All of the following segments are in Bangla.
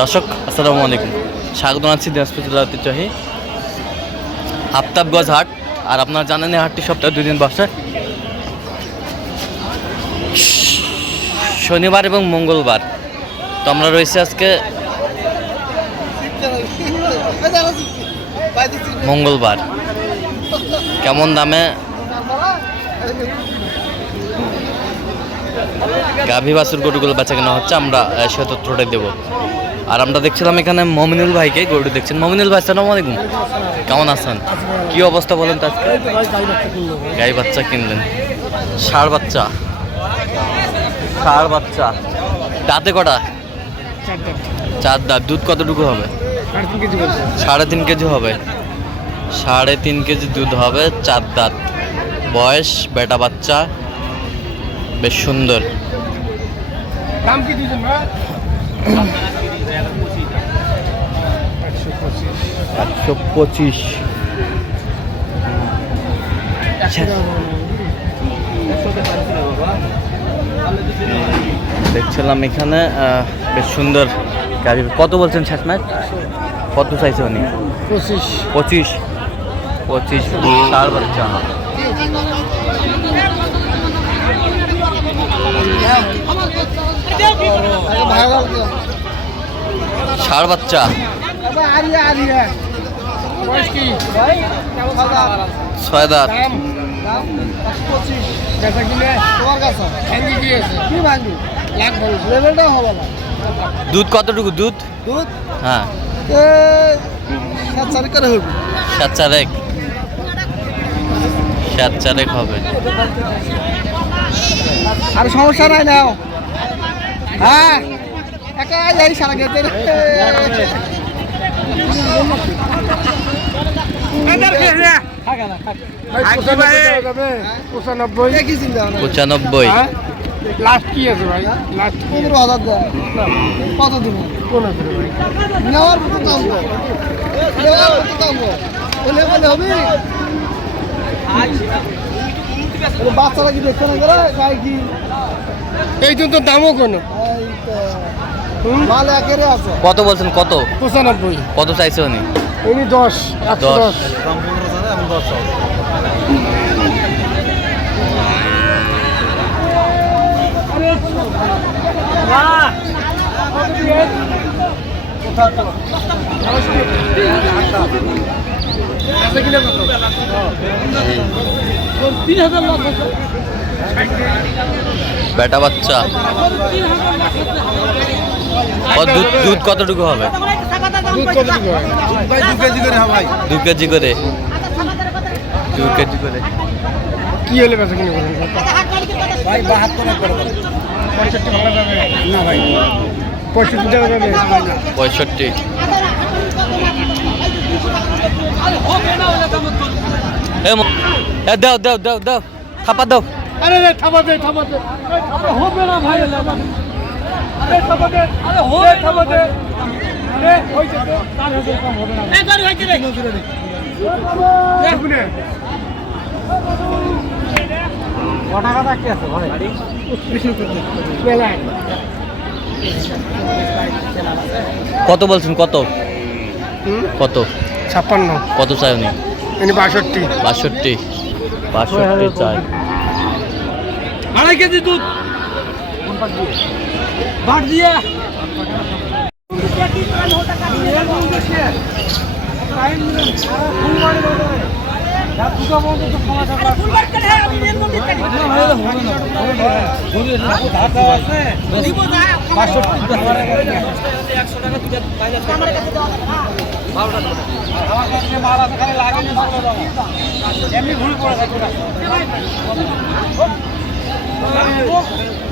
দর্শক, আসসালামু আলাইকুম। স্বাগত জানাচ্ছি দিনাজপুর জেলার ঐতিহ্যবাহী আফতাবগঞ্জ হাট। আর আপনারা জানেন এই হাটটি সপ্তাহে দুই দিন বসে। শনিবার এবং মঙ্গলবার। তো আমরা রয়েছি আজকে মঙ্গলবার। কেমন দামে গাভী বাছুর গরুগুলো বেচা কেনা হচ্ছে, আমরা সে তথ্যটাই দেবো। আর আমরা দেখছিলাম এখানে মমিনুল ভাইকে গরু দেখছেন? মমিনুল ভাই সালাম আলাইকুম। কেমন আছেন? কি অবস্থা বলেন তো আজকে? গাই বাচ্চা কিনলেন। ষাড় বাচ্চা। ষাড় বাচ্চা। দাঁতে কটা? চার দাঁত। দুধ কতটুকু হবে? সাড়ে তিন কেজি হবে। সাড়ে তিন কেজি দুধ হবে, চার দাঁত। বয়স, বেটা বাচ্চা। বেশ সুন্দর। একশো পঁচিশ। দেখছিলাম এখানে বেশ সুন্দর গাড়ি। কত বলছেন শেষ ম্যাচ কত চাইছে উনি? পঁচিশ। পঁচিশ। পঁচিশ। চার বাচ্চা ষাড় বাচ্চা আরিয়া আরিয়া বয়স কি ছয় দাঁত দাম দাম পঁচিশ বেচা কিনে তোমার কাছে ভাঙ্গি কি আছে কি ভাঙ্গি লাখ ভাঙ্গি লেভেলটাও হবে না দুধ কতটুকু? দুধ দুধ? হ্যাঁ। সাত চারেক। সাত চারেক হবে। আর সমস্যা নাই নাও হ্যাঁ একা এই সারা গেছে রে? পঁচানব্বই। লাস্ট কি আছে ভাই? লাস্ট পনেরো হাজার দেন? কত দিব পনেরো ভাই? নেওয়ার মতো দাম নেওয়ার মতো দাম বলে। বলে হবে? আরে বাচ্চারা কি দেখতে না করে গাই কি? এই জন্য তো দামও কোনো। মাল একেরে আছে। কত বলছেন? কত? পঁচানব্বই। কত চাইছে উনি? উনি দশ একশো দশ। দশ। তিন হাজার লাখ বেটা বাচ্চা। দুধ দুধ কতটুকু হবে? দুধ কত ভাই দু কেজি করে দু কেজি করে। দু কেজি করে। কি হলে বেচা কিনে করেন ভাই বাহাত্তর পঁয়ষট্টি ভালো যাবে। না ভাই। পঁয়ষট্টি টাকা যাবে। দাও দাও দাও দাও খাপা দাও। আরে রে থামা দে থামা দে। আরে হবে না ভাই আরে থামা দে। আরে হবে থামা দে। আরে হইছে তো। চার হাজার কম হবে না। এই গাড়ি হইছে রে। দেখুনে কটা কথা কি আছে ভাই? কত বলছেন কত? কত? ছাপ্পান্ন। কত চাই উনি? বাষট্টি। বাষট্টি। বাষট্টি চাই। আড়াই কেজি দুধ। বাট দিয়ে।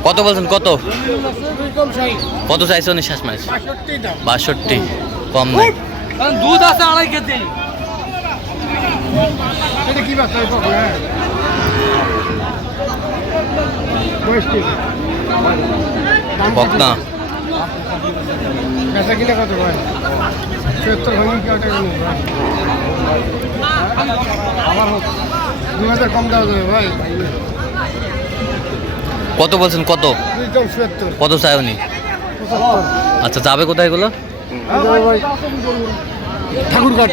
কত বলছেন? কত? কত চাইছে উনি শেষ বাষট্টি কম নাই। দুধ আছে আড়াই কেজি। এটা কি বকনা। কিনে কত ভাই? ভাঙি কি আমার দু হাজার কম দেওয়া যাবে ভাই। কত বলছেন? কত? কত চাই উনি? আচ্ছা যাবে কোথায় এগুলো? ঠাকুরগাঁ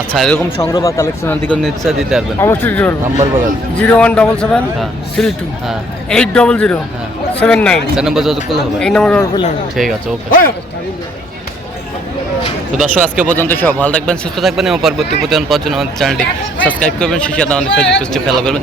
আচ্ছা এরকম সংগ্রহ বা কালেকশনের দিকে নিশ্চয় দিতে পারবেন। অবশ্যই দিতে নাম্বার বলেন জিরো ওয়ান ডবল সেভেন হ্যাঁ। Three two. হ্যাঁ। এইট ডবল জিরো হ্যাঁ। Seven nine. চার নম্বর যত করলে হবে? এই নম্বর করলে হবে। ঠিক আছে ওকে। তো দর্শক আজকে পর্যন্ত সব ভালো থাকবেন সুস্থ থাকবেন এবং পরবর্তী প্রতিদিন জন্য আমাদের চ্যানেলটি সাবস্ক্রাইব করবেন সেই সাথে আমাদের ফেসবুক পেজটি ফলো করবেন